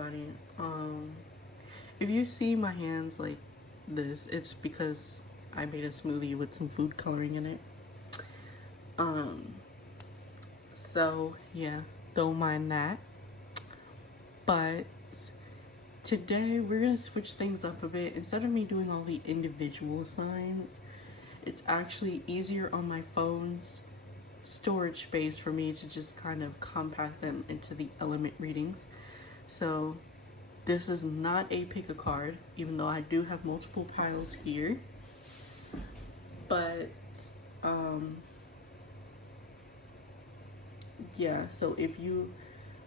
everybody. If you see my hands like this, it's because I made a smoothie with some food coloring in it. Um, so yeah, don't mind that. But today we're gonna switch things up a bit. Instead of me doing all the individual signs, it's actually easier on my phone's storage space for me to just kind of compact them into the element readings. So this is not a pick a card, even though I do have multiple piles here. But yeah, so if you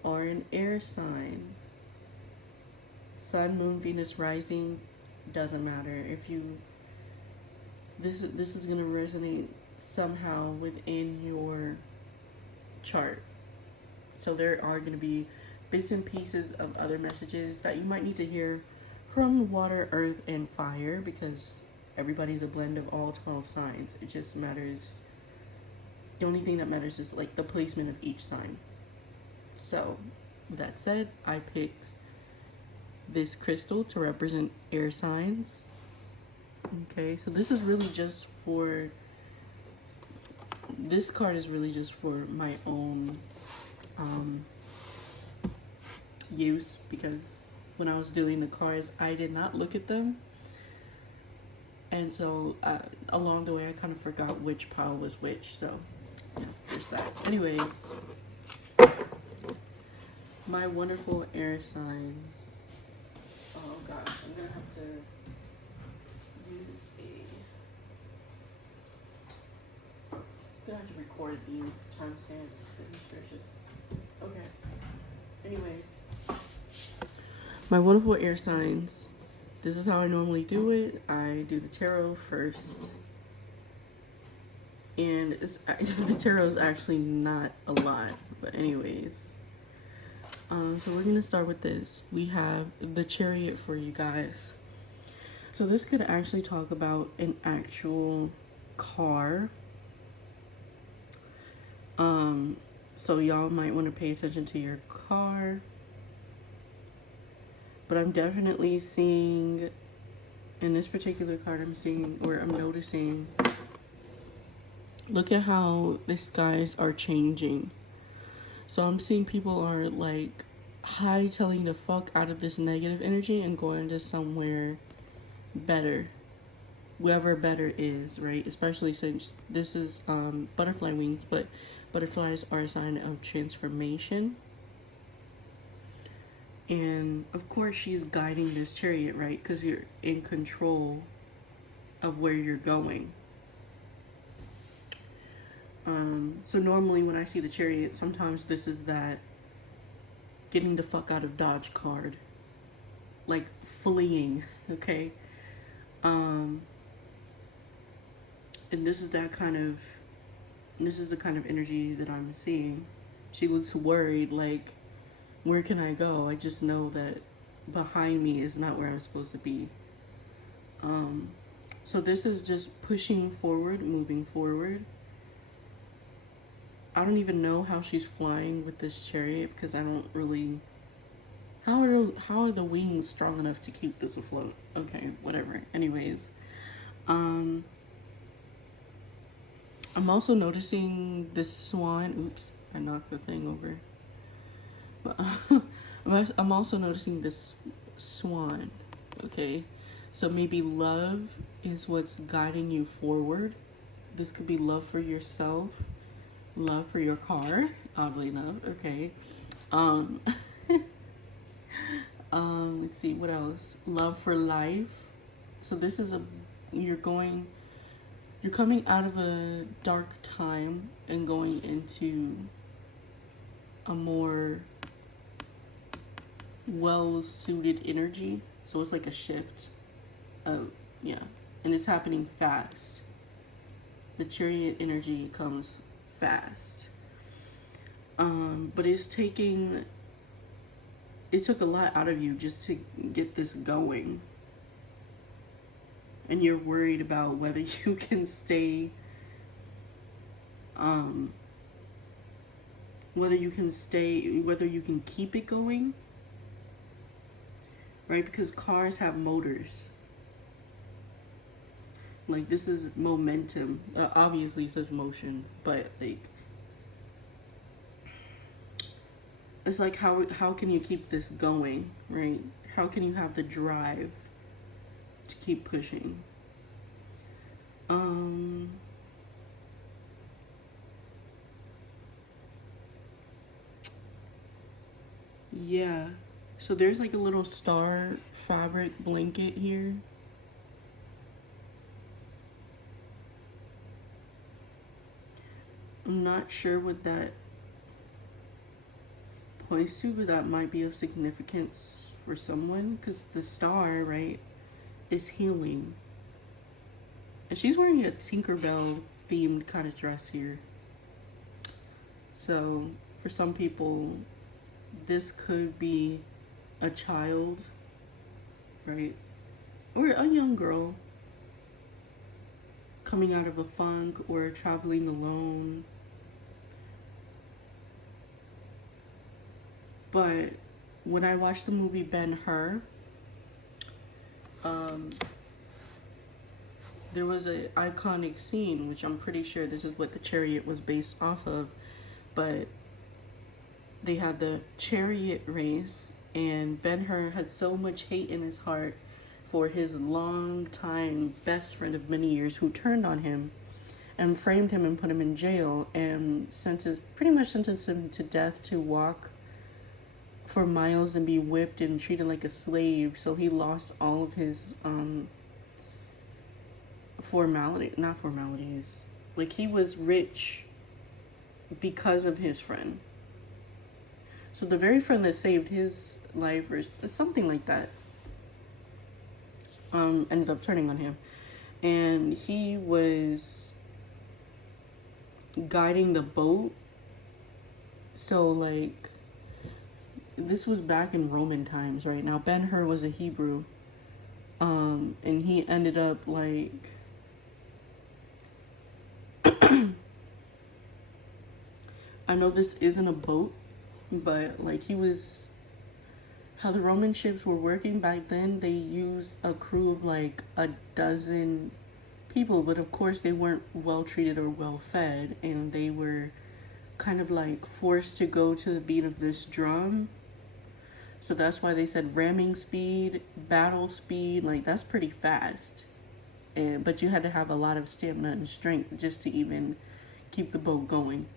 are an air sign, sun, moon, Venus, rising, doesn't matter. If you this is gonna resonate somehow within your chart. So there are gonna be bits and pieces of other messages that you might need to hear from water, earth, and fire, because everybody's a blend of all 12 signs. It just matters. The only thing that matters is like the placement of each sign. So with that said, I picked this crystal to represent air signs. Okay, so this is really just for, this card is really just for my own use, because when I was doing the cards, I did not look at them. And so along the way, I kind of forgot which pile was which. So yeah, there's that. Anyways, my wonderful air signs. Oh gosh, I'm gonna have to use I'm gonna have to record these timestamps. Goodness gracious. Okay. Anyways, my wonderful air signs. This is how I normally do it. I do the tarot first. And it's, the tarot is actually not a lot. But anyways. So we're going to start with this. We have the Chariot for you guys. So this could actually talk about an actual car. So y'all might want to pay attention to your car. But I'm definitely seeing, in this particular card, I'm noticing, look at how the skies are changing. So I'm seeing people are like hightailing the fuck out of this negative energy and going to somewhere better. Wherever better is, right? Especially since this is butterfly wings, but butterflies are a sign of transformation. And of course she's guiding this chariot, right? Because you're in control of where you're going. So normally when I see the chariot, sometimes this is that getting the fuck out of Dodge card. Like fleeing, okay? And this is the kind of energy that I'm seeing. She looks worried, like, where can I go? I just know that behind me is not where I'm supposed to be. So this is just pushing forward, moving forward. I don't even know how she's flying with this chariot, because I don't really... How are the wings strong enough to keep this afloat? Okay, whatever. Anyways. I'm also noticing this swan. Oops, I knocked the thing over. But I'm also noticing this swan. Okay, so maybe love is what's guiding you forward. This could be love for yourself, love for your car, oddly enough. Okay. Let's see what else. Love for life. So this is you're coming out of a dark time and going into a more well-suited energy. So it's like a shift. Yeah, and it's happening fast. The chariot energy comes fast. But it took a lot out of you just to get this going. And you're worried about whether you can stay, whether you can keep it going, right? Because cars have motors. Like, this is momentum. Obviously, it says motion, but like, it's like how can you keep this going, right? How can you have the drive to keep pushing? Yeah. So there's like a little star fabric blanket here. I'm not sure what that points to, but that might be of significance for someone, because the star, right, is healing. And she's wearing a Tinkerbell themed kind of dress here. So for some people, this could be a child, right? Or a young girl coming out of a funk or traveling alone. But when I watched the movie Ben-Hur, there was an iconic scene, which I'm pretty sure this is what the chariot was based off of, but they had the chariot race, and Ben-Hur had so much hate in his heart for his long-time best friend of many years who turned on him and framed him and put him in jail and pretty much sentenced him to death to walk for miles and be whipped and treated like a slave. So he lost all of his not formalities. Like, he was rich because of his friend. So the very friend that saved his life, or something like that, ended up turning on him. And he was guiding the boat. So, like, this was back in Roman times, right? Now, Ben-Hur was a Hebrew. And he ended up, like, I know this isn't a boat, but, like, how the Roman ships were working back then, they used a crew of, like, a dozen people, but of course they weren't well treated or well fed, and they were kind of, like, forced to go to the beat of this drum. So that's why they said ramming speed, battle speed, like, that's pretty fast. But you had to have a lot of stamina and strength just to even keep the boat going.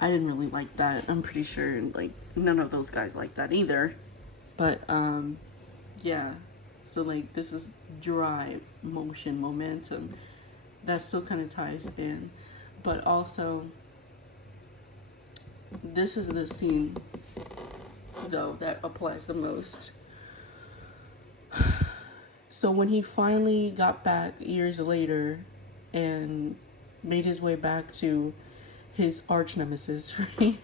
I didn't really like that. I'm pretty sure, like, none of those guys like that either. But, yeah. So, like, this is drive, motion, momentum. That still kind of ties in. But also, this is the scene, though, that applies the most. So when he finally got back years later and made his way back to his arch nemesis, right?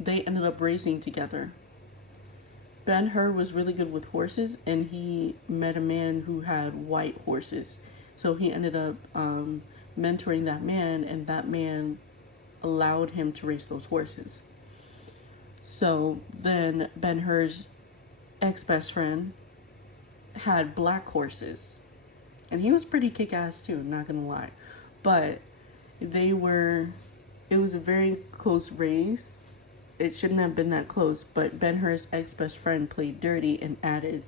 They ended up racing together. Ben-Hur was really good with horses, and he met a man who had white horses. So he ended up mentoring that man, and that man allowed him to race those horses. So then Ben-Hur's ex-best friend had black horses, and he was pretty kick-ass too, not gonna lie. But it was a very close race. It shouldn't have been that close, but Ben-Hur's ex-best friend played dirty and added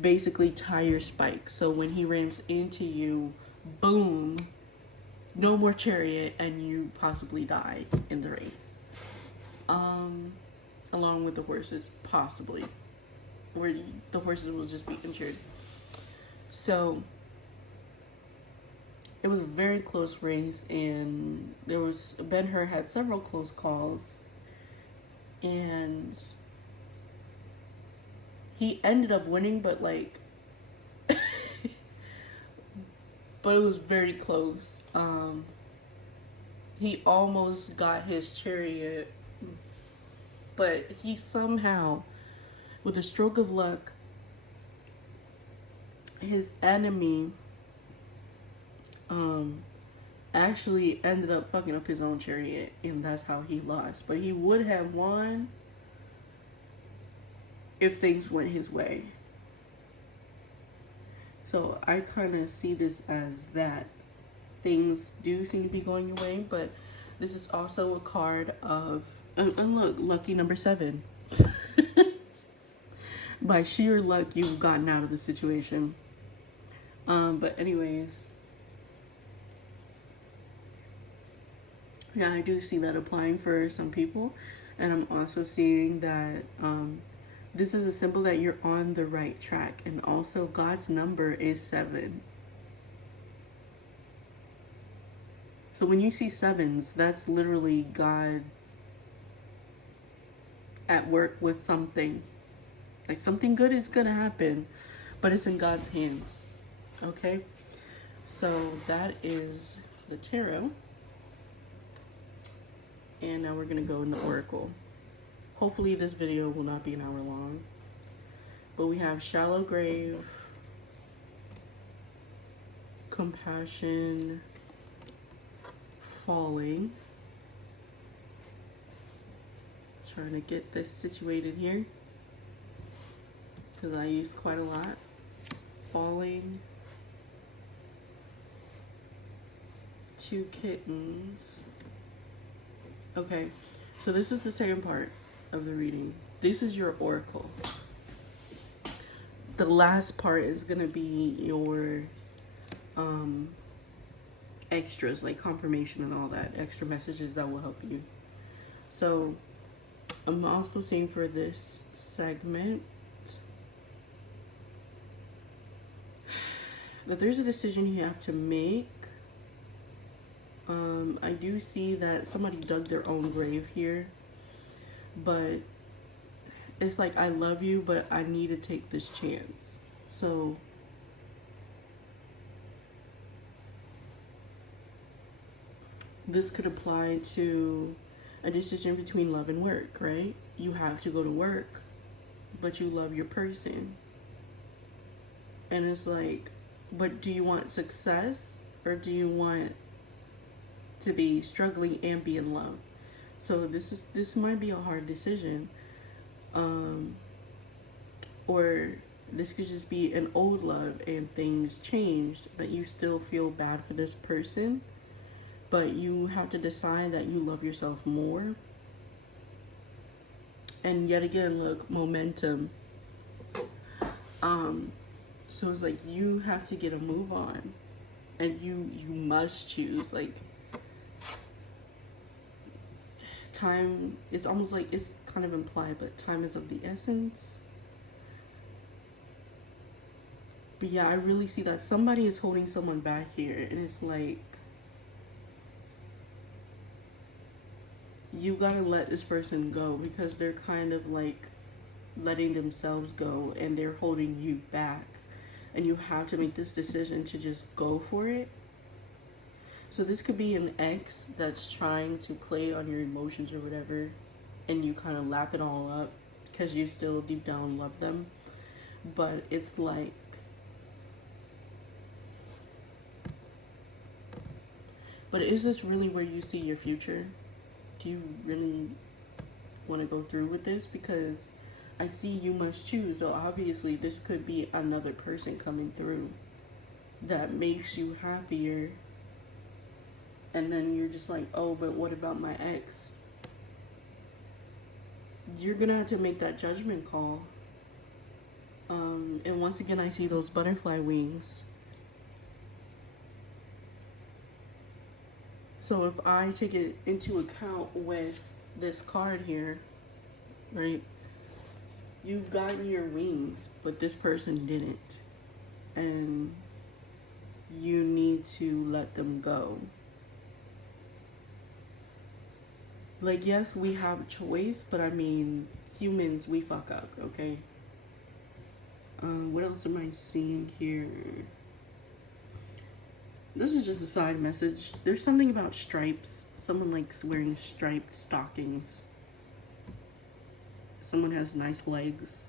basically tire spikes. So when he rams into you, boom, no more chariot, and you possibly die in the race. Along with the horses, possibly. Where the horses will just be injured. So it was a very close race, and Ben-Hur had several close calls, and he ended up winning, but like but it was very close. He almost got his chariot, but he somehow, with a stroke of luck, his enemy actually ended up fucking up his own chariot, and that's how he lost. But he would have won if things went his way. So I kind of see this as that things do seem to be going your way, but this is also a card of, and look, lucky number 7. By sheer luck, you've gotten out of the situation. But anyways, yeah, I do see that applying for some people, and I'm also seeing that this is a symbol that you're on the right track, and also God's number is 7. So when you see 7s, that's literally God at work with something. Like something good is gonna happen, but it's in God's hands. Okay? So that is the tarot. And now we're gonna go in the oracle. Hopefully this video will not be an hour long. But we have shallow grave, compassion, falling. Trying to get this situated here, because I use quite a lot. Falling, 2 kittens. Okay, so this is the second part of the reading. This is your oracle. The last part is gonna be your extras, like confirmation and all that, extra messages that will help you. So I'm also saying for this segment that there's a decision you have to make. I do see that somebody dug their own grave here, but it's like, I love you, but I need to take this chance. So this could apply to a decision between love and work, right? You have to go to work, but you love your person. And it's like, but do you want success, or do you want to be struggling and be in love? So this might be a hard decision. Or this could just be an old love and things changed, but you still feel bad for this person. But you have to decide that you love yourself more. And yet again, look, momentum. So it's like you have to get a move on, and you must choose. Like, time, it's almost like it's kind of implied, but time is of the essence. But yeah, I really see that somebody is holding someone back here, and it's like, you gotta let this person go, because they're kind of like letting themselves go, and they're holding you back, and you have to make this decision to just go for it. So this could be an ex that's trying to play on your emotions or whatever, and you kind of lap it all up because you still deep down love them. But it's like, but is this really where you see your future? Do you really want to go through with this? Because I see you must choose. So obviously this could be another person coming through that makes you happier. And then you're just like, oh, but what about my ex? You're gonna have to make that judgment call. And once again, I see those butterfly wings. So if I take it into account with this card here, right? You've gotten your wings, but this person didn't. And you need to let them go. Like, yes, we have a choice, but I mean, humans, we fuck up, okay? What else am I seeing here? This is just a side message. There's something about stripes. Someone likes wearing striped stockings. Someone has nice legs.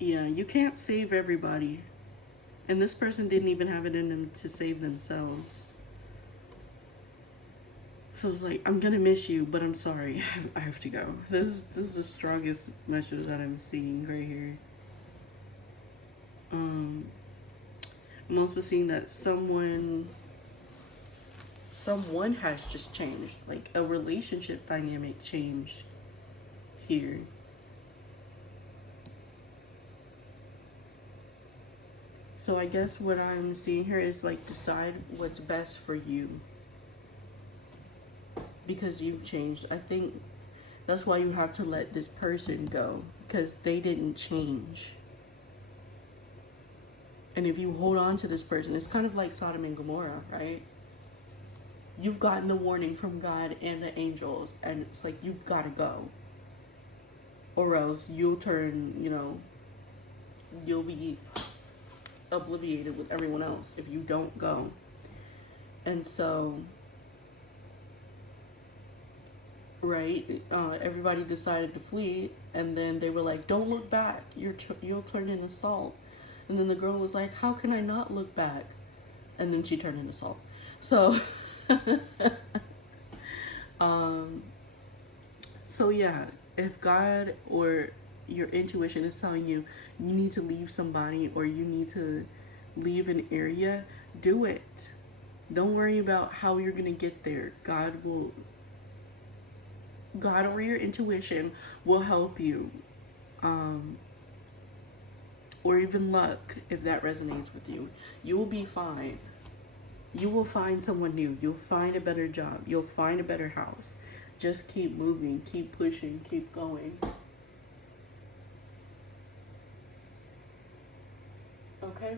Yeah, you can't save everybody. And this person didn't even have it in them to save themselves. So it's like, I'm gonna miss you, but I'm sorry. I have to go. This is the strongest message that I'm seeing right here. I'm also seeing that someone has just changed. Like a relationship dynamic changed here. So I guess what I'm seeing here is like, decide what's best for you. Because you've changed. I think that's why you have to let this person go. Because they didn't change. And if you hold on to this person, it's kind of like Sodom and Gomorrah, right? You've gotten the warning from God and the angels. And it's like, you've got to go. Or else you'll turn, you'll be obliviated with everyone else if you don't go. And so, right, everybody decided to flee, and then they were like, don't look back, you'll turn into salt. And then the girl was like, how can I not look back? And then she turned into salt. So so yeah, if God or your intuition is telling you you need to leave somebody or you need to leave an area, do it. Don't worry about how you're gonna get there. God or your intuition will help you, or even luck, if that resonates with you. You will be fine. You will find someone new. You'll find a better job. You'll find a better house. Just keep moving, keep pushing, keep going. Okay?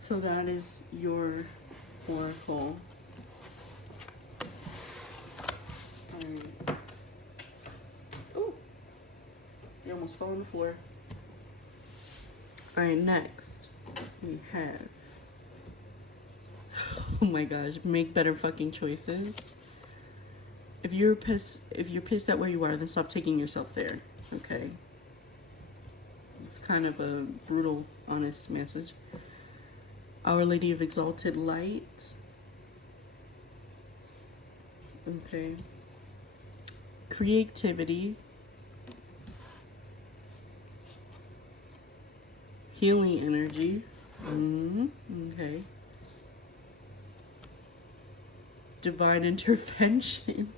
So that is your oracle. Alright. Oh, you almost fell on the floor. Alright, next we have, oh my gosh, make better fucking choices. If you're pissed at where you are, then stop taking yourself there. Okay? It's kind of a brutal, honest message. Our Lady of Exalted Light. Okay. Creativity. Healing energy. Okay. Divine intervention.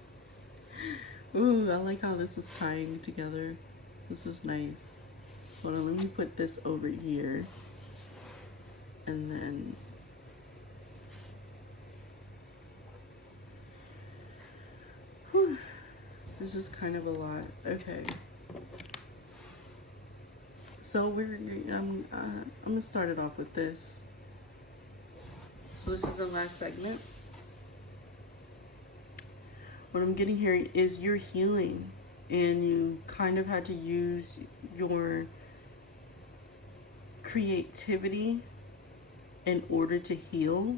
Ooh, I like how this is tying together. This is nice. Hold on, let me put this over here. And then whew, this is kind of a lot. Okay. So I'm gonna start it off with this. So this is the last segment. What I'm getting here is you're healing, and you kind of had to use your creativity in order to heal,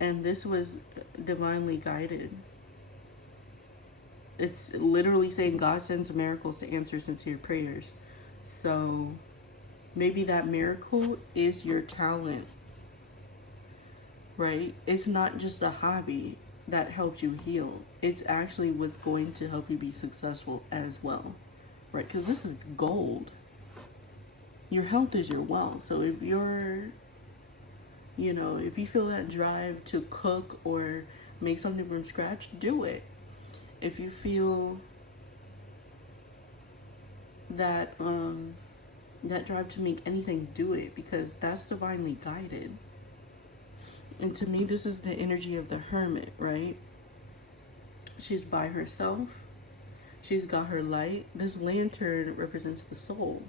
and this was divinely guided. It's literally saying God sends miracles to answer sincere prayers. So maybe that miracle is your talent, right? It's not just a hobby that helps you heal. It's actually what's going to help you be successful as well, right? Because this is gold. Your health is your wealth. So if you're, if you feel that drive to cook or make something from scratch, do it. If you feel that that drive to make anything, do it, because that's divinely guided. And to me, this is the energy of the hermit, right? She's by herself. She's got her light. This lantern represents the soul.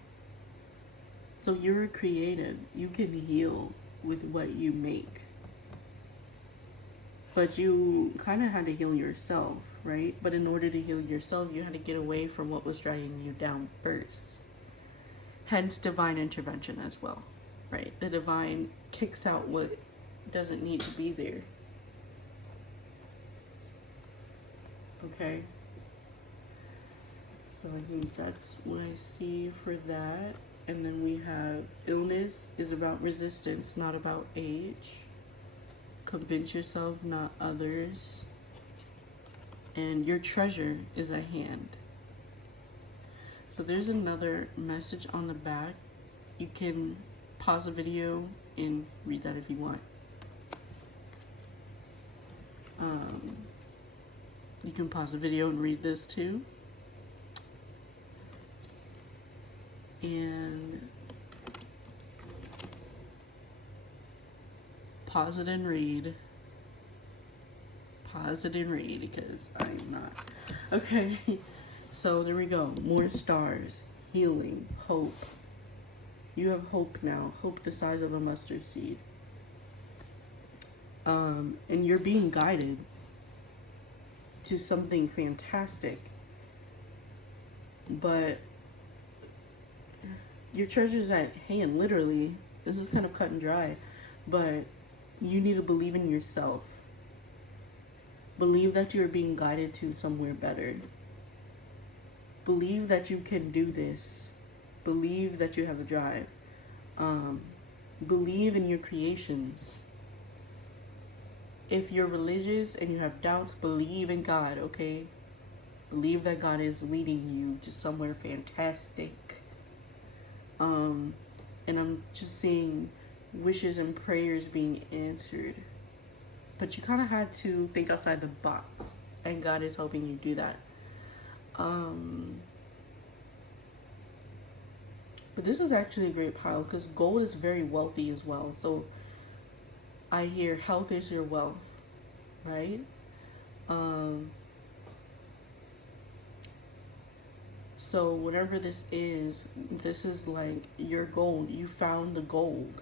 So you're a creative. You can heal with what you make. But you kind of had to heal yourself, right? But in order to heal yourself, you had to get away from what was dragging you down first. Hence divine intervention as well, right? The divine kicks out what doesn't need to be there. Okay? So I think that's what I see for that. And then we have illness is about resistance, not about age. Convince yourself, not others. And your treasure is at hand. So there's another message on the back. You can pause the video and read that if you want. You can pause the video and read this too. And pause it and read. Pause it and read because I'm not. Okay, so there we go. More stars, healing, hope. You have hope now. Hope the size of a mustard seed. And you're being guided to something fantastic. But your treasure's at hand, literally. This is kind of cut and dry. But you need to believe in yourself. Believe that you're being guided to somewhere better. Believe that you can do this. Believe that you have a drive. Believe in your creations. If you're religious and you have doubts, believe in God, okay? Believe that God is leading you to somewhere fantastic. And I'm just seeing wishes and prayers being answered. But you kind of had to think outside the box. And God is helping you do that. But this is actually a great pile because gold is very wealthy as well. So I hear health is your wealth, right? So whatever this is like your gold. You found the gold.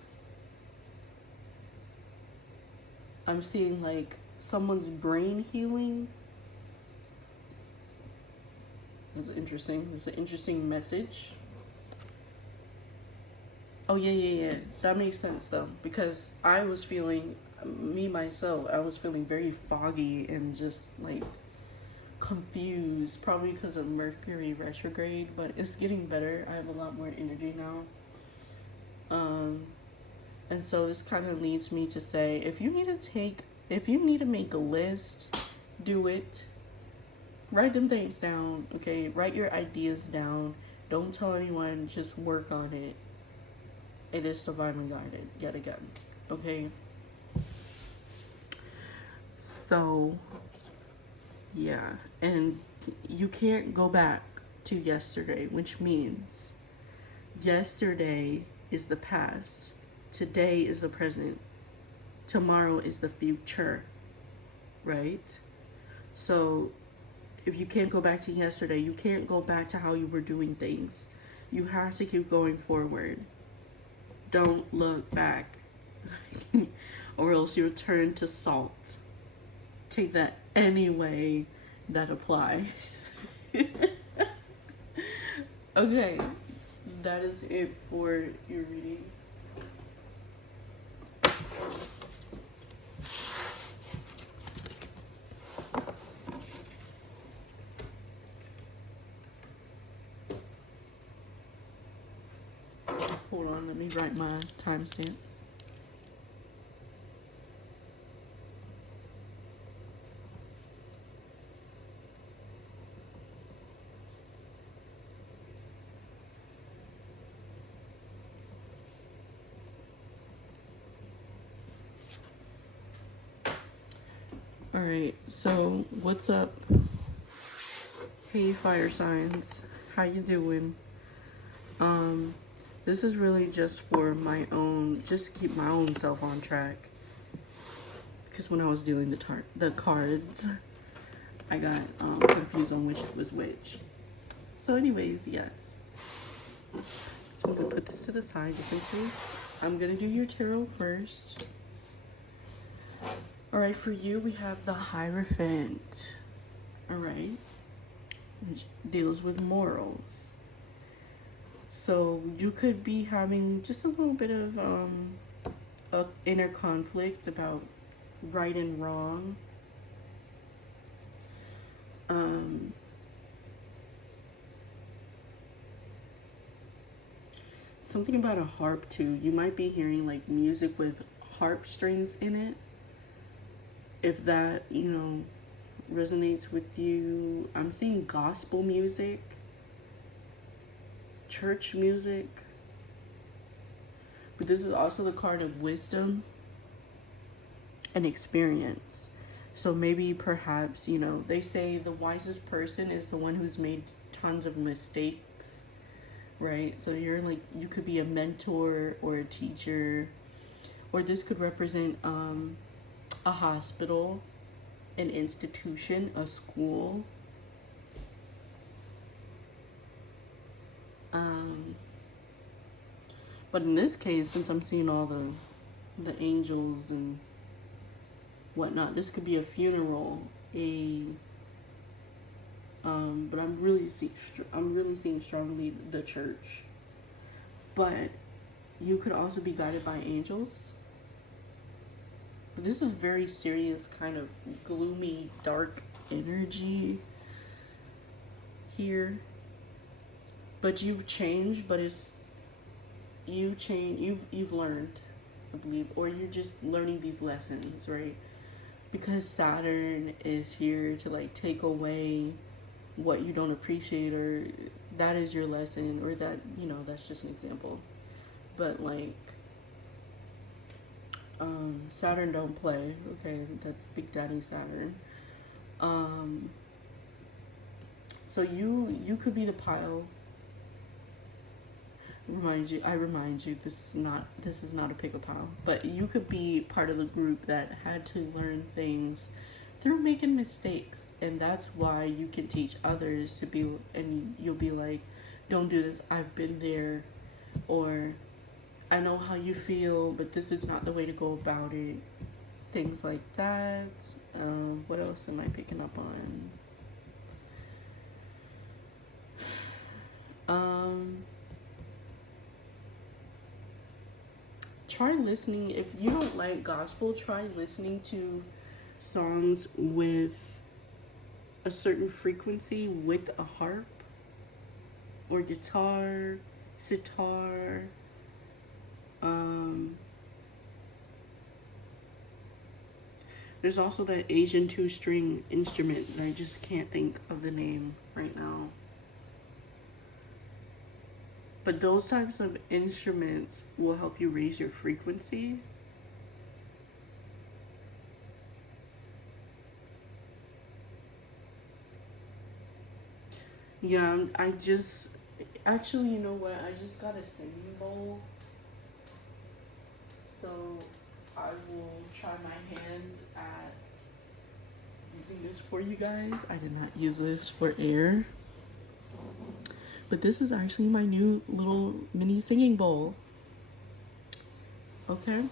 I'm seeing like someone's brain healing. That's interesting. It's an interesting message. Oh, yeah. That makes sense, though. Because I was feeling, myself, I was feeling very foggy and just, like, confused. Probably because of Mercury retrograde. But it's getting better. I have a lot more energy now. And so this kind of leads me to say, if you need to make a list, do it. Write them things down, okay? Write your ideas down. Don't tell anyone. Just work on it. It is divinely guided, yet again, okay? So, yeah. And you can't go back to yesterday, which means yesterday is the past. Today is the present. Tomorrow is the future, right? So, if you can't go back to yesterday, you can't go back to how you were doing things. You have to keep going forward. Don't look back. Or else you'll turn to salt. Take that any way that applies. Okay. That is it for your reading. Hold on, let me write my timestamps. Alright, so what's up? Hey, fire signs. How you doing? This is really just for my own, just to keep my own self on track. Because when I was doing the cards, I got confused on which was which. So anyways, yes. So I'm going to put this to the side just in case. I'm going to do your tarot first. Alright, for you, we have the Hierophant. Alright. Which deals with morals. So you could be having just a little bit of a inner conflict about right and wrong. Something about a harp too. You might be hearing like music with harp strings in it. If that, you know, resonates with you, I'm seeing gospel music, church music. But this is also the card of wisdom and experience. So maybe perhaps, you know, they say the wisest person is the one who's made tons of mistakes, right? So you're like, you could be a mentor or a teacher, or this could represent a hospital, an institution, a school. But in this case, since I'm seeing all the angels and whatnot, this could be a funeral, but I'm really seeing strongly the church. But you could also be guided by angels. But this is very serious, kind of gloomy, dark energy here. But you've changed, but you've learned, I believe, or you're just learning these lessons, right? Because Saturn is here to like take away what you don't appreciate, or that is your lesson, or that, you know, that's just an example. But like Saturn don't play, okay? That's Big Daddy Saturn. So you could be the pile. I remind you, this is not a pickle pile, but you could be part of the group that had to learn things through making mistakes, and that's why you can teach others to be, and you'll be like, don't do this, I've been there, or I know how you feel, but this is not the way to go about it. Things like that. What else am I picking up on? Try listening. If you don't like gospel, try listening to songs with a certain frequency with a harp or guitar, sitar. There's also that Asian 2-string instrument that I just can't think of the name right now. But those types of instruments will help you raise your frequency. Yeah, actually, you know what? I just got a singing bowl. So I will try my hand at using this for you guys. I did not use this for air. But this is actually my new little mini singing bowl. Okay.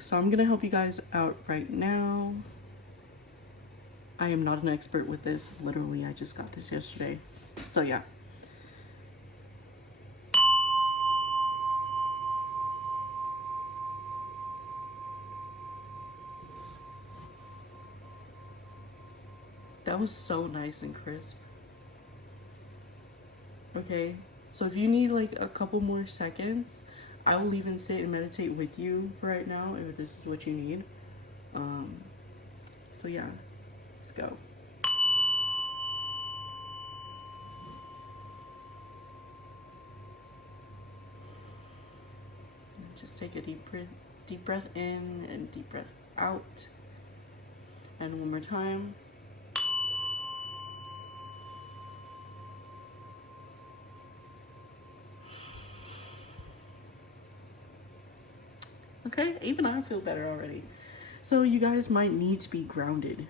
So I'm gonna help you guys out right now. I am not an expert with this. Literally, I just got this yesterday. So yeah. That was so nice and crisp. Okay, so if you need like a couple more seconds, I will even sit and meditate with you for right now if this is what you need. So yeah, let's go. Just take a deep breath in and deep breath out. And one more time. Okay, even I feel better already. So you guys might need to be grounded.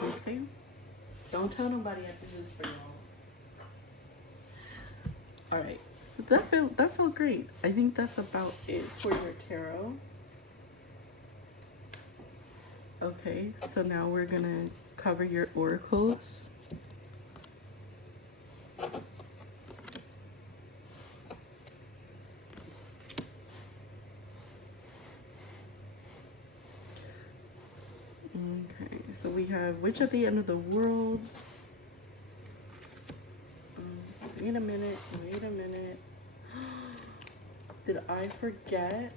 Okay? Don't tell nobody I did this for y'all. Alright, so that felt great. I think that's about it for your tarot. Okay, so now we're gonna cover your oracles. Okay, so we have Witch at the End of the World. Wait a minute. Did I forget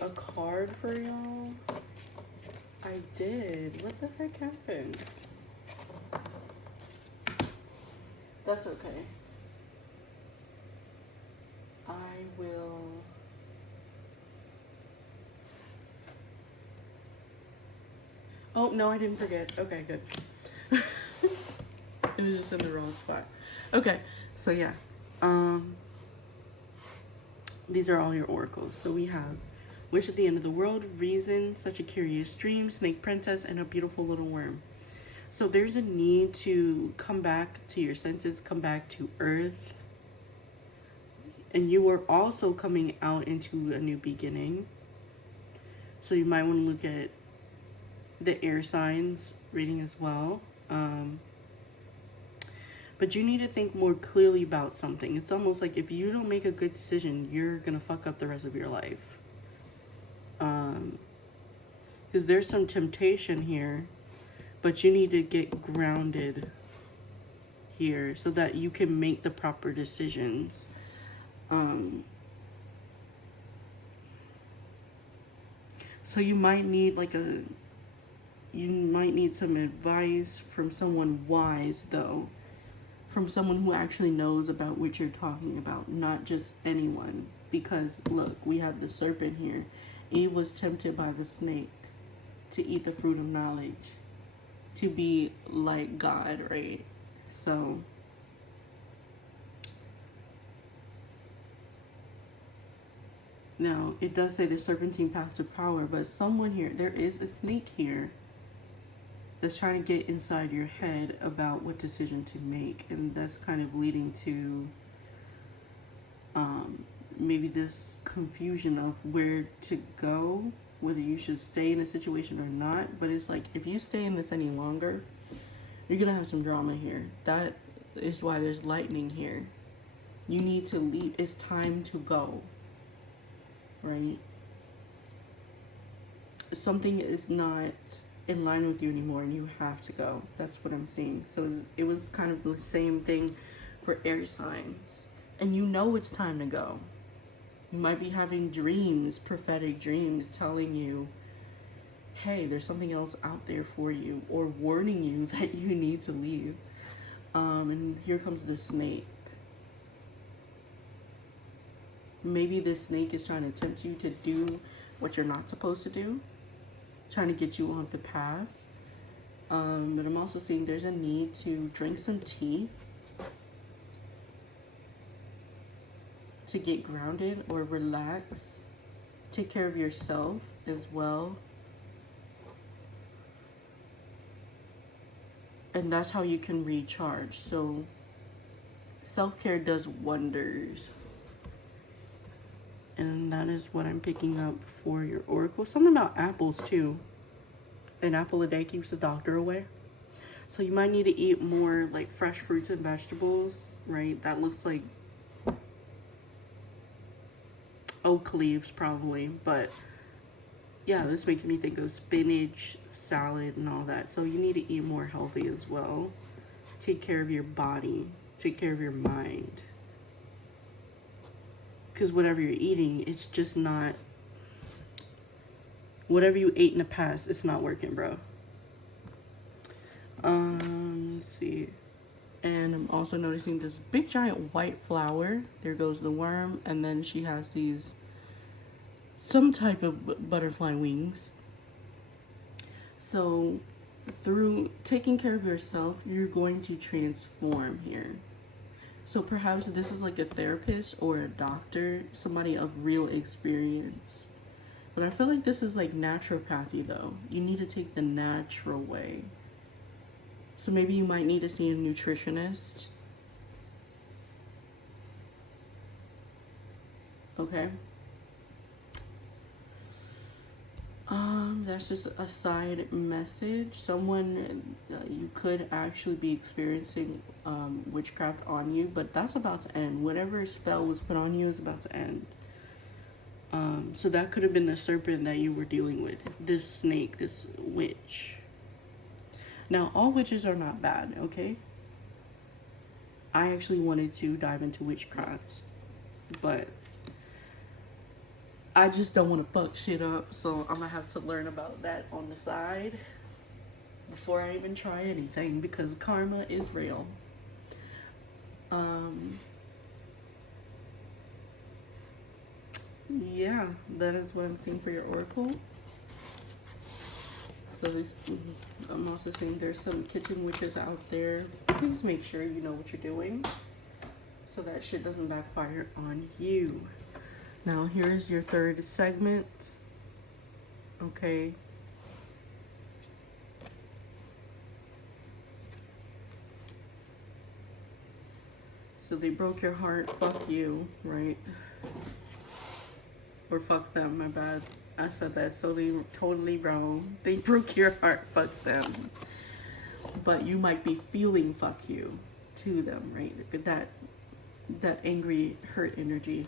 a card for y'all? I did. What the heck happened? That's okay. I will... Oh, no, I didn't forget. Okay, good. It was just in the wrong spot. Okay, so yeah. These are all your oracles. So we have Wish at the End of the World, Reason, Such a Curious Dream, Snake Princess, and a Beautiful Little Worm. So there's a need to come back to your senses, come back to earth. And you are also coming out into a new beginning. So you might want to look at the air signs reading as well. But you need to think more clearly about something. It's almost like if you don't make a good decision, you're going to fuck up the rest of your life. Because there's some temptation here, but you need to get grounded here so that you can make the proper decisions. So you might need some advice from someone wise, though. From someone who actually knows about what you're talking about, not just anyone. Because look, we have the serpent here. Eve was tempted by the snake to eat the fruit of knowledge, to be like God, right? So now it does say the serpentine path to power, but someone here, there is a snake here that's trying to get inside your head about what decision to make, and that's kind of leading to maybe this confusion of where to go, whether you should stay in a situation or not. But it's like, if you stay in this any longer, you're gonna have some drama here. That is why there's lightning here. You need to leave. It's time to go, right? Something is not in line with you anymore and you have to go. That's what I'm seeing. So it was kind of the same thing for air signs. And you know it's time to go. You might be having dreams, prophetic dreams, telling you, hey, there's something else out there for you, or warning you that you need to leave. And here comes the snake. Maybe this snake is trying to tempt you to do what you're not supposed to do, trying to get you off the path. But I'm also seeing there's a need to drink some tea to get grounded or relax. Take care of yourself as well. And that's how you can recharge. So self-care does wonders. And that is what I'm picking up for your oracle. Something about apples too. An apple a day keeps the doctor away. So you might need to eat more like fresh fruits and vegetables, right? That looks like oak leaves probably, but yeah, this makes me think of spinach, salad, and all that. So you need to eat more healthy as well. Take care of your body, take care of your mind. Because whatever you're eating, it's just not, whatever you ate in the past, it's not working, bro. Let's see. And I'm also noticing this big giant white flower. There goes the worm, and then she has these, some type of butterfly wings. So through taking care of yourself, you're going to transform here. So perhaps this is like a therapist or a doctor, somebody of real experience. But I feel like this is like naturopathy though. You need to take the natural way. So maybe you might need to see a nutritionist. Okay. That's just a side message. Someone, you could actually be experiencing witchcraft on you, but that's about to end. Whatever spell was put on you is about to end. So that could have been the serpent that you were dealing with. This snake, this witch. Now, all witches are not bad, okay? I actually wanted to dive into witchcraft, but I just don't want to fuck shit up, so I'm gonna have to learn about that on the side before I even try anything, because karma is real. Yeah, that is what I'm seeing for your oracle. So I'm also seeing there's some kitchen witches out there. Please make sure you know what you're doing so that shit doesn't backfire on you. Now here's your third segment. Okay. So they broke your heart, fuck you, right? Or fuck them, my bad. I said that totally wrong. They broke your heart, fuck them. But you might be feeling fuck you to them, right? That angry, hurt energy.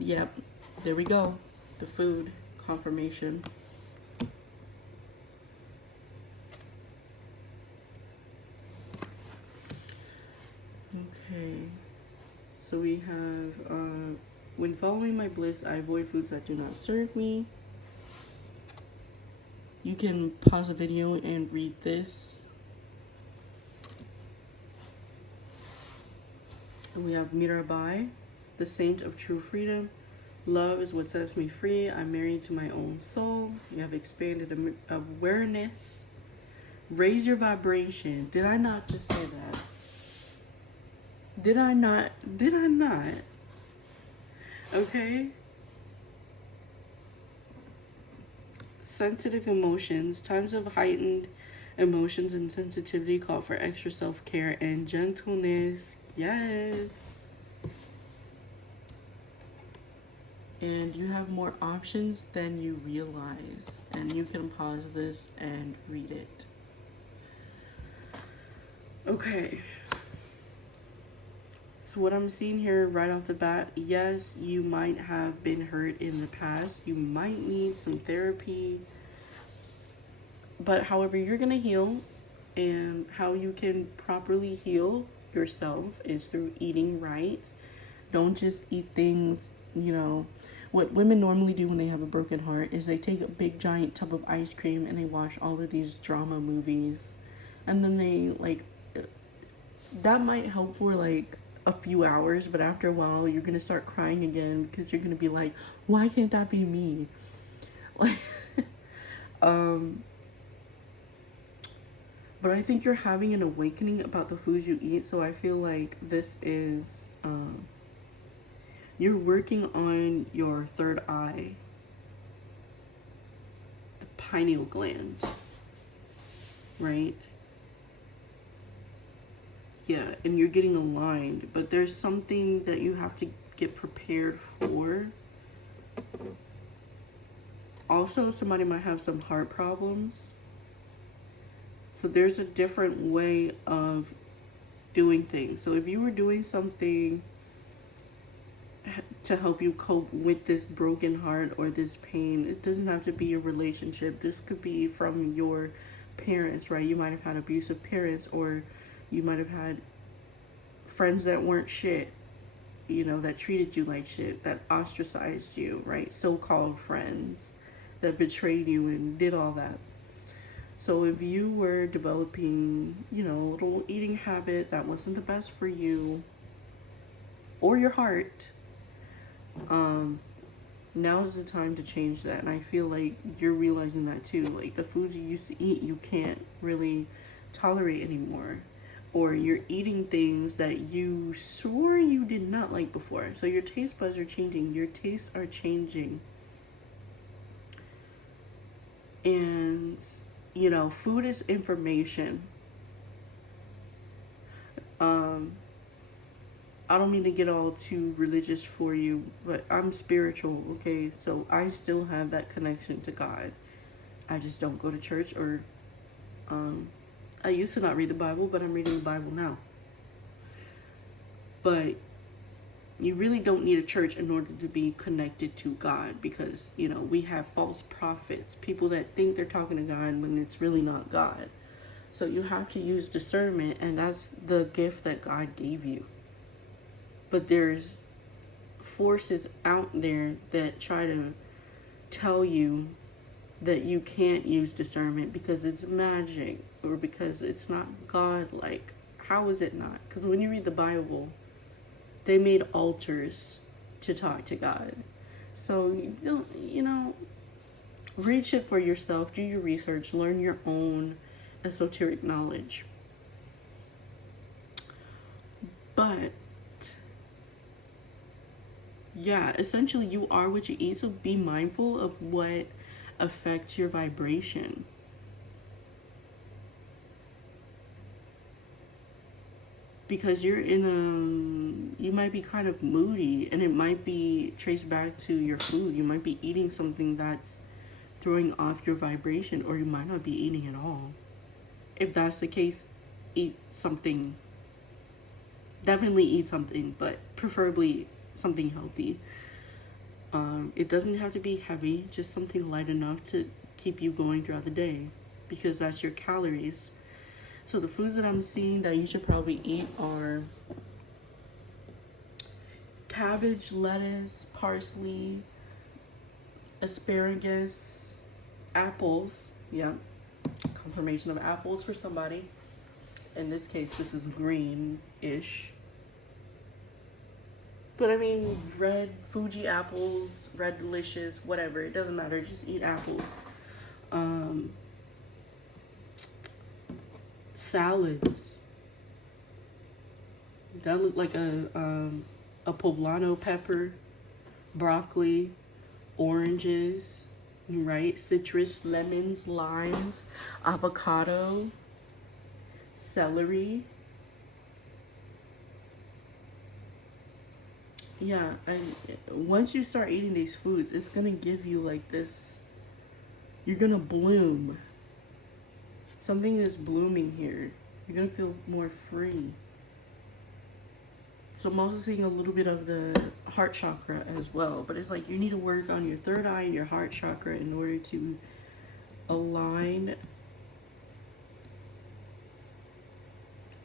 Yeah, there we go. The food confirmation. Okay. So we have, when following my bliss, I avoid foods that do not serve me. You can pause the video and read this. And we have Mirabai, the saint of true freedom. Love is what sets me free. I'm married to my own soul. You have expanded awareness. Raise your vibration. Did I not just say that? Did I not? Did I not? Okay. Sensitive emotions. Times of heightened emotions and sensitivity call for extra self-care and gentleness. Yes. And you have more options than you realize. And you can pause this and read it. Okay. So what I'm seeing here right off the bat, yes, you might have been hurt in the past. You might need some therapy. But however, you're going to heal. And how you can properly heal yourself is through eating right. Don't just eat things, you know. What women normally do when they have a broken heart is they take a big giant tub of ice cream and they watch all of these drama movies. And then they, like, that might help for, like, a few hours, but after a while you're gonna start crying again because you're gonna be like, why can't that be me? Like, but I think you're having an awakening about the foods you eat. So I feel like this is you're working on your third eye, the pineal gland, right? Yeah, and you're getting aligned, but there's something that you have to get prepared for. Also, somebody might have some heart problems. So there's a different way of doing things. So if you were doing something to help you cope with this broken heart or this pain, it doesn't have to be a relationship. This could be from your parents, right? You might have had abusive parents, or you might have had friends that weren't shit, you know, that treated you like shit, that ostracized you, right? So-called friends that betrayed you and did all that. So if you were developing, you know, a little eating habit that wasn't the best for you or your heart, now is the time to change that. And I feel like you're realizing that too. Like, the foods you used to eat, you can't really tolerate anymore. Or you're eating things that you swore you did not like before. So your taste buds are changing. Your tastes are changing. And, you know, food is information. I don't mean to get all too religious for you, but I'm spiritual, okay? So I still have that connection to God. I just don't go to church, or I used to not read the Bible, but I'm reading the Bible now. But you really don't need a church in order to be connected to God, because, you know, we have false prophets, people that think they're talking to God when it's really not God. So you have to use discernment, and that's the gift that God gave you. But there's forces out there that try to tell you that you can't use discernment because it's magic or because it's not godlike. How is it not? Because when you read the Bible, they made altars to talk to God. So, you know, read shit for yourself, do your research, learn your own esoteric knowledge. But, yeah, essentially you are what you eat, so be mindful of what affects your vibration. Because you're you might be kind of moody, and it might be traced back to your food. You might be eating something that's throwing off your vibration, or you might not be eating at all. If that's the case, eat something. Definitely eat something, but preferably something healthy. It doesn't have to be heavy, just something light enough to keep you going throughout the day, because that's your calories. So the foods that I'm seeing that you should probably eat are cabbage, lettuce, parsley, asparagus, apples. Yeah, confirmation of apples for somebody. In this case, this is green-ish. But I mean, red Fuji apples, red delicious, whatever. It doesn't matter. Just eat apples. Salads. That look like a poblano pepper, broccoli, oranges, right? Citrus, lemons, limes, avocado, celery. Yeah, and once you start eating these foods, it's gonna give you like this, you're gonna bloom. Something is blooming here. You're gonna feel more free. So I'm also seeing a little bit of the heart chakra as well, but it's like you need to work on your third eye and your heart chakra in order to align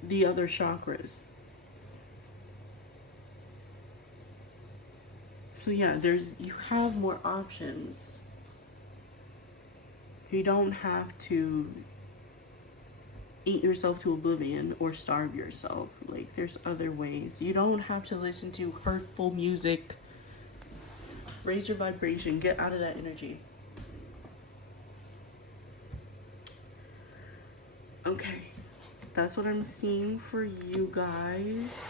the other chakras. So yeah, you have more options. You don't have to eat yourself to oblivion or starve yourself. Like, there's other ways. You don't have to listen to hurtful music. Raise your vibration. Get out of that energy. Okay, that's what I'm seeing for you guys.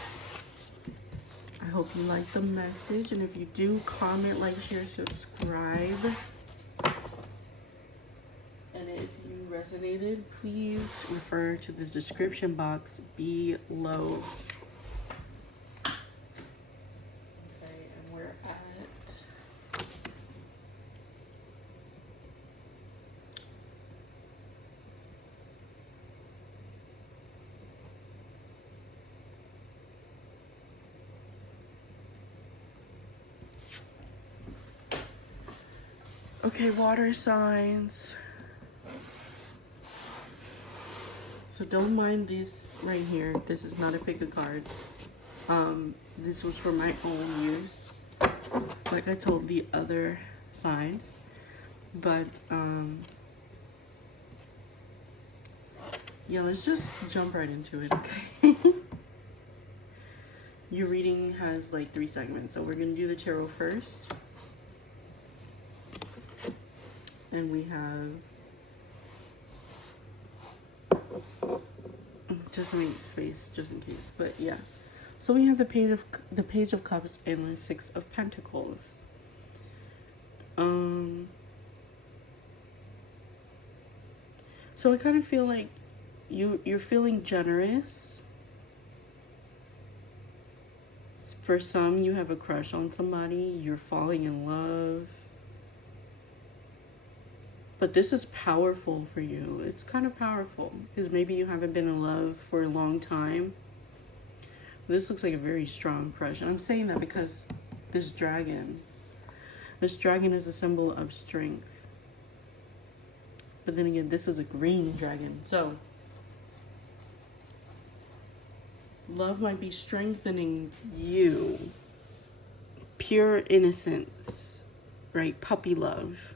I hope you like the message, and if you do, comment, like, share, subscribe. And if you resonated, please refer to the description box below. Okay, and we're at okay, water signs. So don't mind this right here. This is not a pick a card. This was for my own use, like I told the other signs. But yeah, let's just jump right into it, okay? Your reading has like 3 segments, so we're gonna do the tarot first. And we have, just make space just in case, but yeah. So we have the Page of Cups and the 6 of Pentacles. So I kind of feel like you're feeling generous. For some, you have a crush on somebody. You're falling in love. But this is powerful for you. It's kind of powerful because maybe you haven't been in love for a long time. This looks like a very strong crush. And I'm saying that because this dragon is a symbol of strength. But then again, this is a green dragon. So love might be strengthening you. pure innocence, right? Puppy love.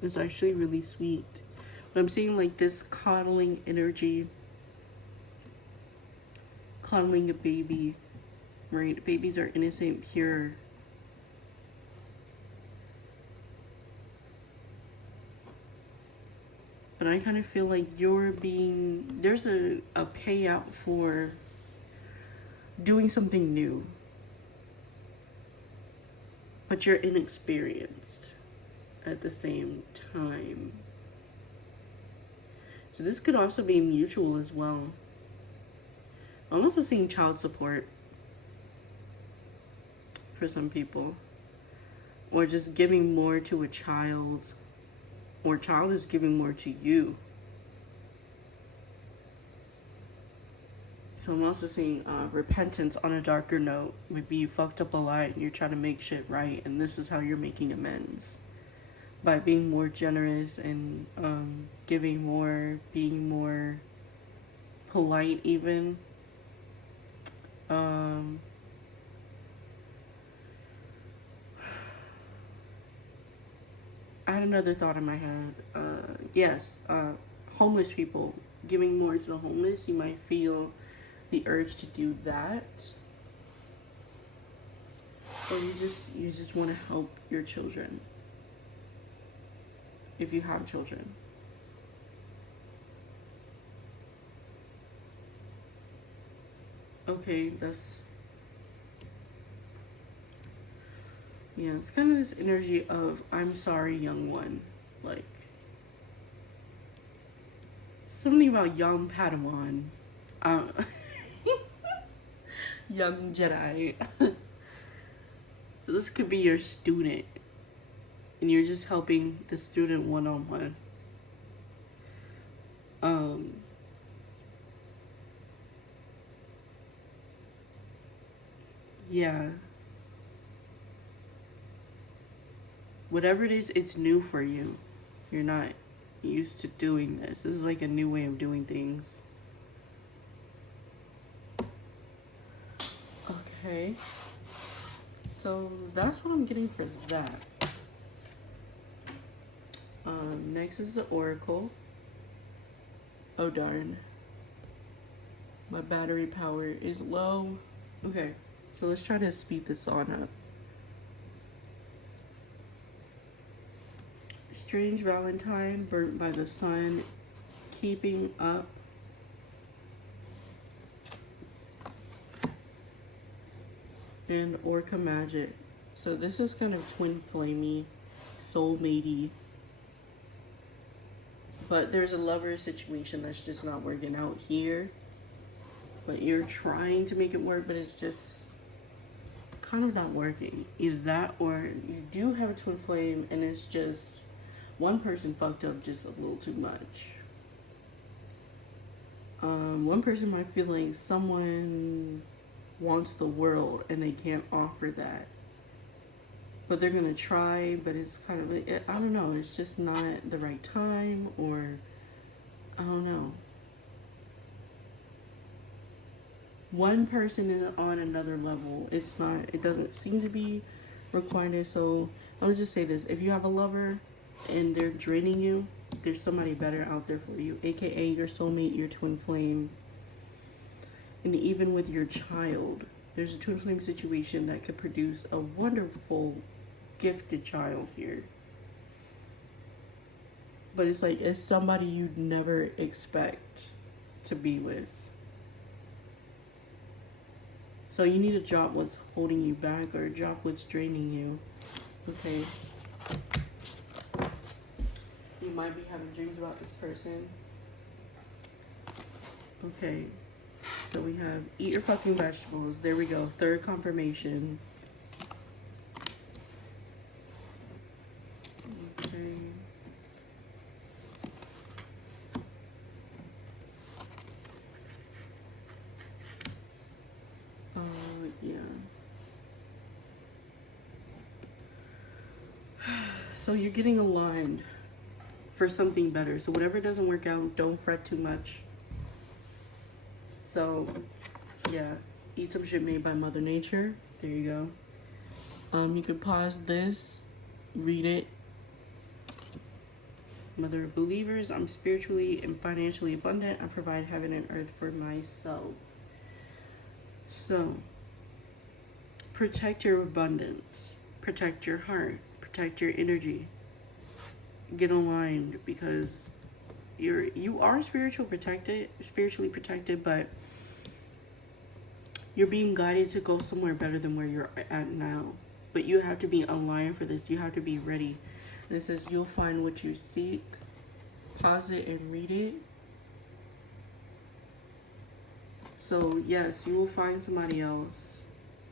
It's actually really sweet. But I'm seeing like this coddling energy, coddling a baby, right? Babies are innocent, pure. But I kind of feel like there's a payout for doing something new. But you're inexperienced at the same time. So this could also be mutual as well. I'm also seeing child support for some people. Or just giving more to a child. Or child is giving more to you. So I'm also seeing repentance on a darker note. Maybe you fucked up a lot and you're trying to make shit right, and this is how you're making amends. By being more generous and giving more, being more polite even. I had another thought in my head. Yes, homeless people, giving more to the homeless. You might feel the urge to do that, or you just want to help your children if you have children. Okay, yeah, it's kind of this energy of I'm sorry, young one. Like something about young Padawan. Young Jedi. This could be your student, and you're just helping the student one-on-one. Yeah. Whatever it is, it's new for you. You're not used to doing this. This is like a new way of doing things. Okay. So that's what I'm getting for that. Next is the Oracle. Oh darn. My battery power is low. Okay, so let's try to speed this on up. Strange Valentine, burnt by the sun, keeping up. And Orca Magic. So this is kind of twin flamey, soulmatey. But there's a lover situation that's just not working out here. But you're trying to make it work, but it's just kind of not working. Either that or you do have a twin flame and it's just one person fucked up just a little too much. One person might feel like someone wants the world and they can't offer that. But they're gonna try, but it's kind of, I don't know, it's just not the right time, or I don't know. One person is on another level. It's not, it doesn't seem to be required. So I'm gonna just say this: if you have a lover and they're draining you, there's somebody better out there for you, aka your soulmate, your twin flame. And even with your child, there's a twin flame situation that could produce a wonderful, gifted child here. But it's like, it's somebody you'd never expect to be with. So you need to drop what's holding you back, or drop what's draining you. Okay. You might be having dreams about this person. Okay. So we have eat your fucking vegetables. There we go. Third confirmation. Okay. Yeah. So you're getting aligned for something better. So whatever doesn't work out, don't fret too much. So, yeah, eat some shit made by Mother Nature. There you go. You can pause this, read it. Mother of believers, I'm spiritually and financially abundant. I provide heaven and earth for myself. So, protect your abundance. Protect your heart. Protect your energy. Get aligned, because you are spiritually protected, but you're being guided to go somewhere better than where you're at now. But you have to be aligned for this. You have to be ready. And it says you'll find what you seek. Pause it and read it. So yes, you will find somebody else.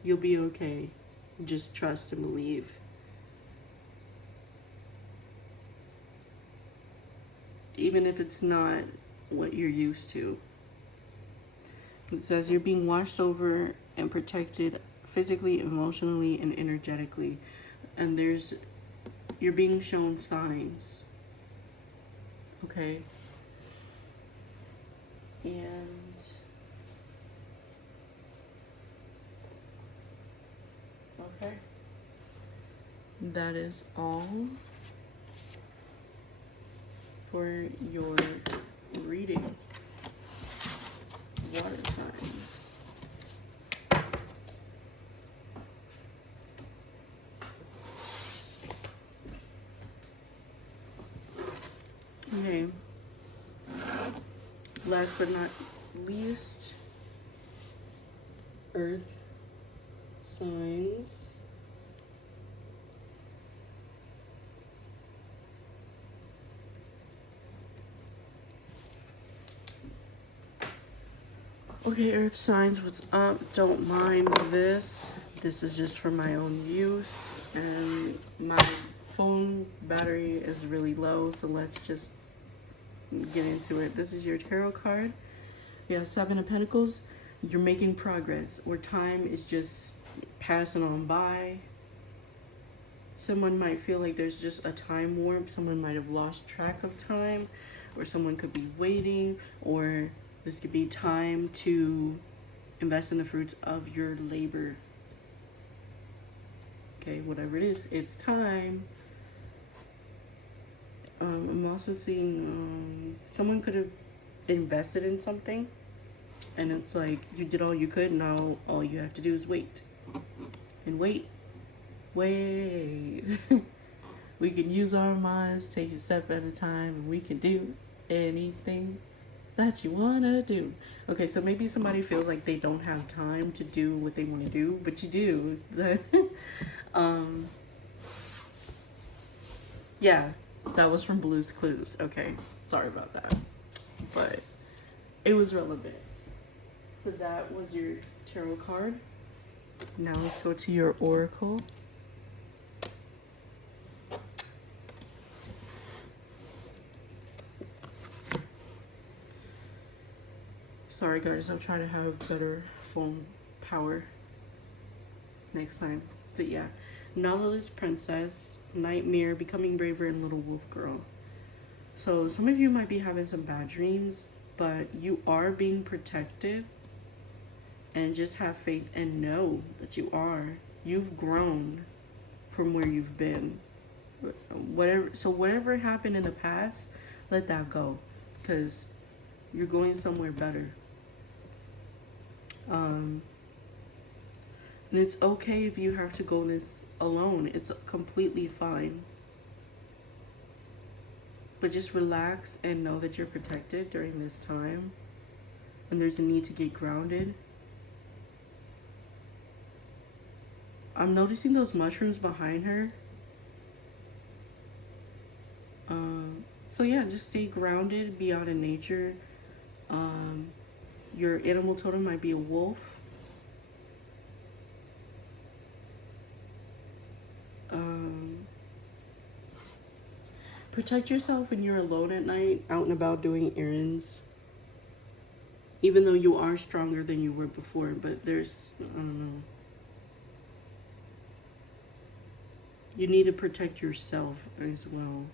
You'll be okay. Just trust and believe. Even if it's not what you're used to. It says you're being watched over and protected physically, emotionally, and energetically. And you're being shown signs. Okay? And okay. That is all for your reading. Water signs. Okay. Last but not least, earth signs. Okay, earth signs, what's up? Don't mind this. This is just for my own use, and my phone battery is really low, so let's just get into it. This is your tarot card. Yeah, Seven of Pentacles. You're making progress, or time is just passing on by. Someone might feel like there's just a time warp. Someone might have lost track of time, or someone could be waiting, or this could be time to invest in the fruits of your labor. Okay, whatever it is, it's time. I'm also seeing someone could have invested in something, and it's like you did all you could. Now all you have to do is wait. And wait. We can use our minds, take a step at a time, and we can do anything that you wanna do. Okay, so maybe somebody feels like they don't have time to do what they want to do, but you do. Yeah, that was from Blue's Clues. Okay, sorry about that, but it was relevant. So that was your tarot card. Now let's go to your oracle. Sorry guys, I'll try to have better phone power next time. But yeah, Novelist Princess, Nightmare, Becoming Braver, and Little Wolf Girl. So some of you might be having some bad dreams, but you are being protected. And just have faith and know that you are. You've grown from where you've been. Whatever happened in the past, let that go, because you're going somewhere better. And it's okay if you have to go this alone. It's completely fine. But just relax and know that you're protected during this time. And there's a need to get grounded. I'm noticing those mushrooms behind her. So yeah, just stay grounded, be out in nature. Your animal totem might be a wolf. Protect yourself when you're alone at night, out and about doing errands. Even though you are stronger than you were before, but there's, I don't know. You need to protect yourself as well.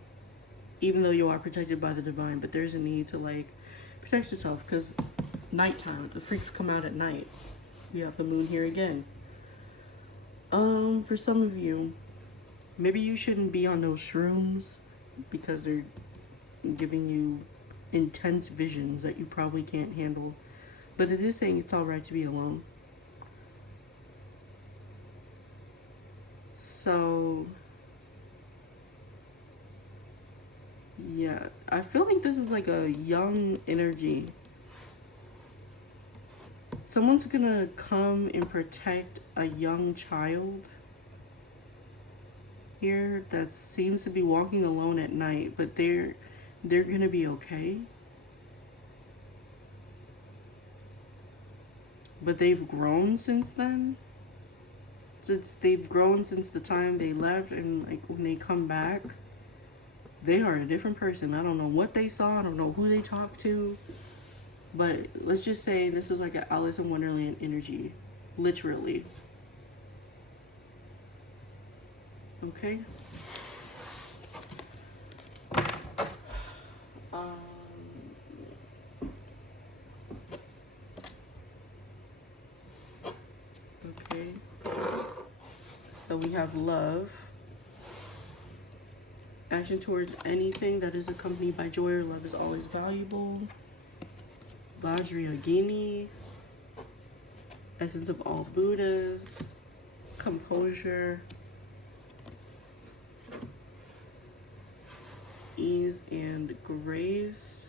Even though you are protected by the divine, but there's a need to like protect yourself, because nighttime. The freaks come out at night. We have the moon here again. For some of you, maybe you shouldn't be on those shrooms because they're giving you intense visions that you probably can't handle. But it is saying it's alright to be alone. So, yeah, I feel like this is like a young energy. Someone's gonna come and protect a young child here that seems to be walking alone at night, but they're gonna be okay. But they've grown since then. They've grown since the time they left, and like when they come back, they are a different person. I don't know what they saw. I don't know who they talked to. But let's just say this is like an Alice in Wonderland energy. Literally. Okay? Okay. So we have love. Action towards anything that is accompanied by joy or love is always valuable. Vajrayogini. Essence of all Buddhas. Composure. Ease and grace.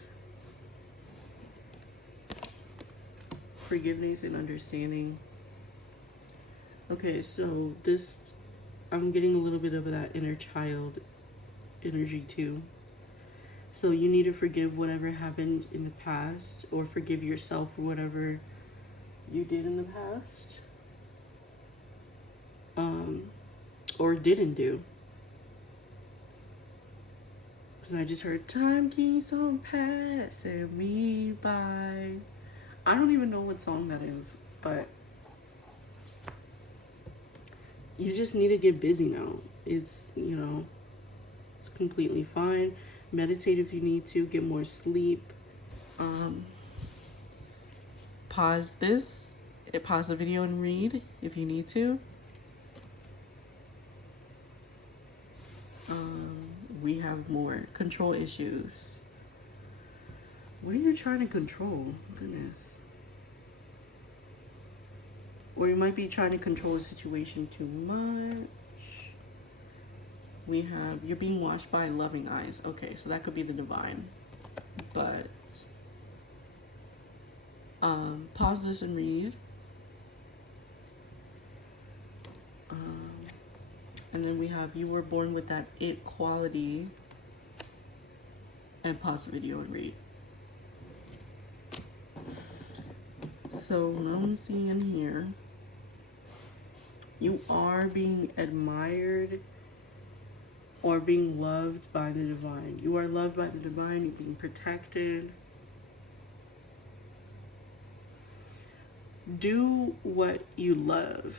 Forgiveness and understanding. Okay, so this, I'm getting a little bit of that inner child energy too. So you need to forgive whatever happened in the past, or forgive yourself for whatever you did in the past, or didn't do. Because I just heard, time keeps on passing me by. I don't even know what song that is, but you just need to get busy now. It's, you know, it's completely fine. Meditate if you need to, get more sleep. Pause this, pause the video and read if you need to. We have more control issues. What are you trying to control? Goodness. Or you might be trying to control a situation too much. We have, you're being watched by loving eyes. Okay, so that could be the divine. But, pause this and read. And then we have, you were born with that it quality. And pause the video and read. So, what I'm seeing here, you are being admired or being loved by the divine. You are loved by the divine. You're being protected. Do what you love.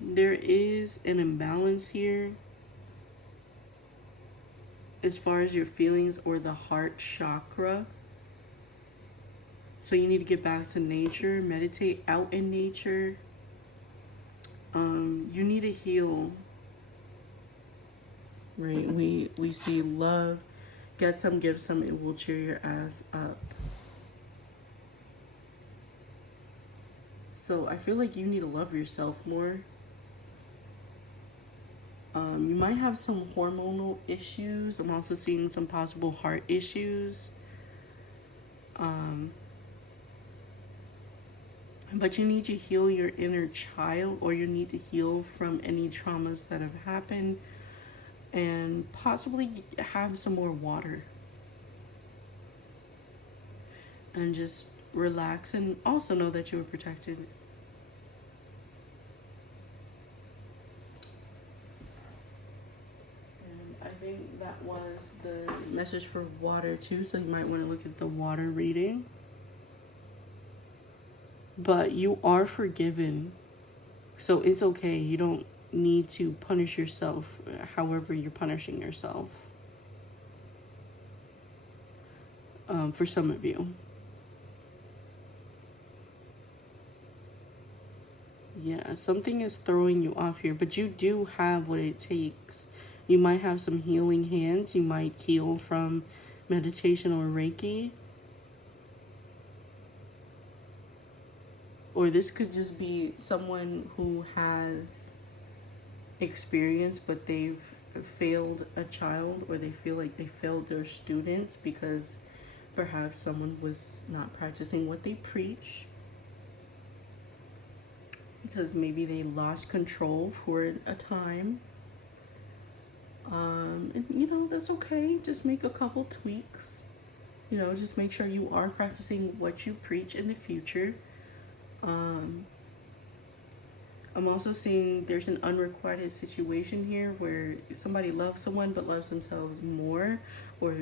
There is an imbalance here as far as your feelings or the heart chakra. So you need to get back to nature, meditate out in nature. You need to heal. Right, we see love. Get some, give some, it will cheer your ass up. So I feel like you need to love yourself more. You might have some hormonal issues. I'm also seeing some possible heart issues. But you need to heal your inner child, or you need to heal from any traumas that have happened, and possibly have some more water. And just relax, and also know that you are protected. And I think that was the message for water too, so you might want to look at the water reading. But you are forgiven, so it's okay. You don't need to punish yourself however you're punishing yourself. For some of you. Yeah, something is throwing you off here, but you do have what it takes. You might have some healing hands. You might heal from meditation or Reiki. Or this could just be someone who has experience, but they've failed a child, or they feel like they failed their students because perhaps someone was not practicing what they preach, because maybe they lost control for a time. And you know, that's okay. Just make a couple tweaks. You know, just make sure you are practicing what you preach in the future. I'm also seeing there's an unrequited situation here where somebody loves someone but loves themselves more, or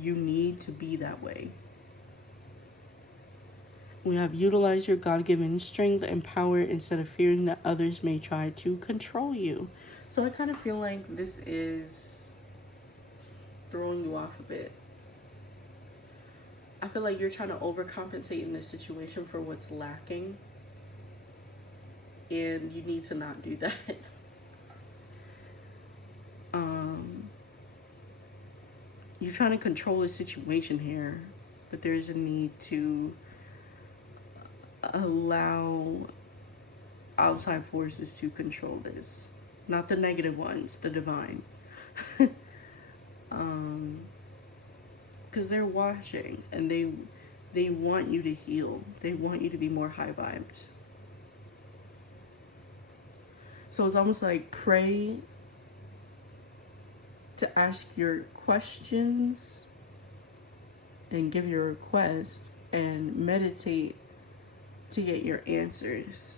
you need to be that way. We have utilize your God-given strength and power instead of fearing that others may try to control you. So I kind of feel like this is throwing you off a bit. I feel like you're trying to overcompensate in this situation for what's lacking. And you need to not do that. You're trying to control the situation here, but there's a need to allow outside forces to control this. Not the negative ones, the divine. Because they're watching, and they want you to heal. They want you to be more high-vibed. So it's almost like pray to ask your questions and give your request, and meditate to get your answers.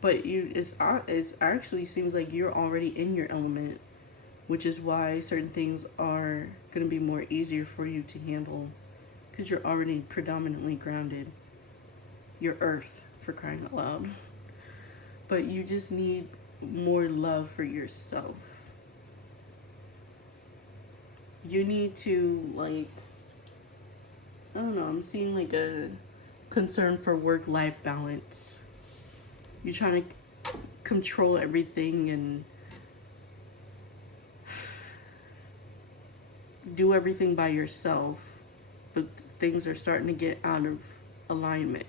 But it's actually seems like you're already in your element, which is why certain things are going to be more easier for you to handle, because you're already predominantly grounded. You're earth, for crying out loud. But you just need more love for yourself. You need to, like, I don't know, I'm seeing like a concern for work-life balance. You're trying to control everything and do everything by yourself, but things are starting to get out of alignment.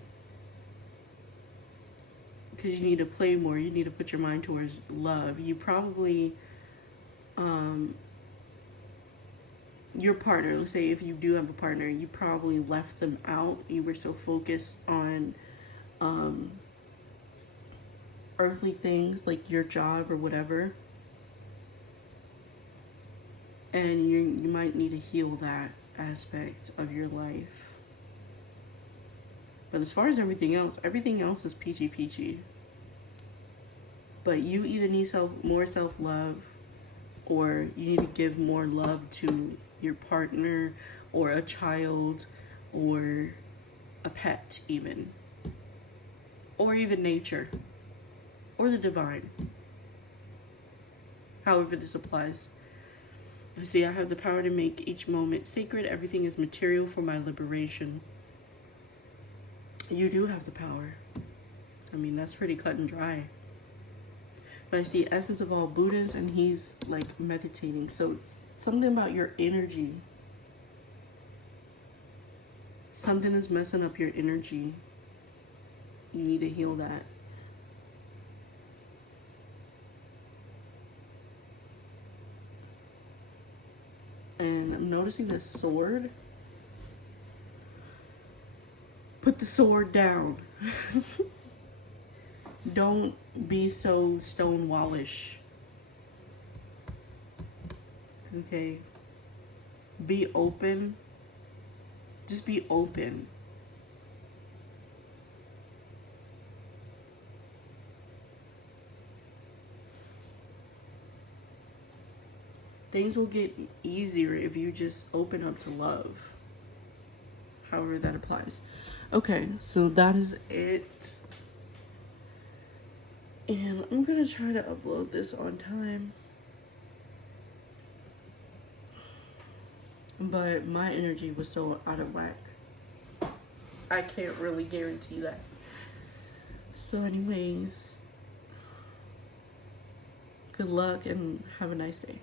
Because you need to play more. You need to put your mind towards love. You probably, your partner, let's say if you do have a partner, you probably left them out. You were so focused on earthly things like your job or whatever. And you might need to heal that aspect of your life. But as far as everything else is peachy peachy. But you either need more self-love, or you need to give more love to your partner, or a child, or a pet even. Or even nature. Or the divine. However this applies. I see I have the power to make each moment sacred. Everything is material for my liberation. You do have the power. I mean, that's pretty cut and dry. But I see essence of all Buddhas, and he's like meditating. So it's something about your energy. Something is messing up your energy. You need to heal that. And I'm noticing this sword. Put the sword down. Don't be so stonewallish. Okay? Be open. Just be open. Things will get easier if you just open up to love. However that applies. Okay, so that is it. And I'm gonna try to upload this on time. but my energy was so out of whack. I can't really guarantee that. So anyways, good luck and have a nice day.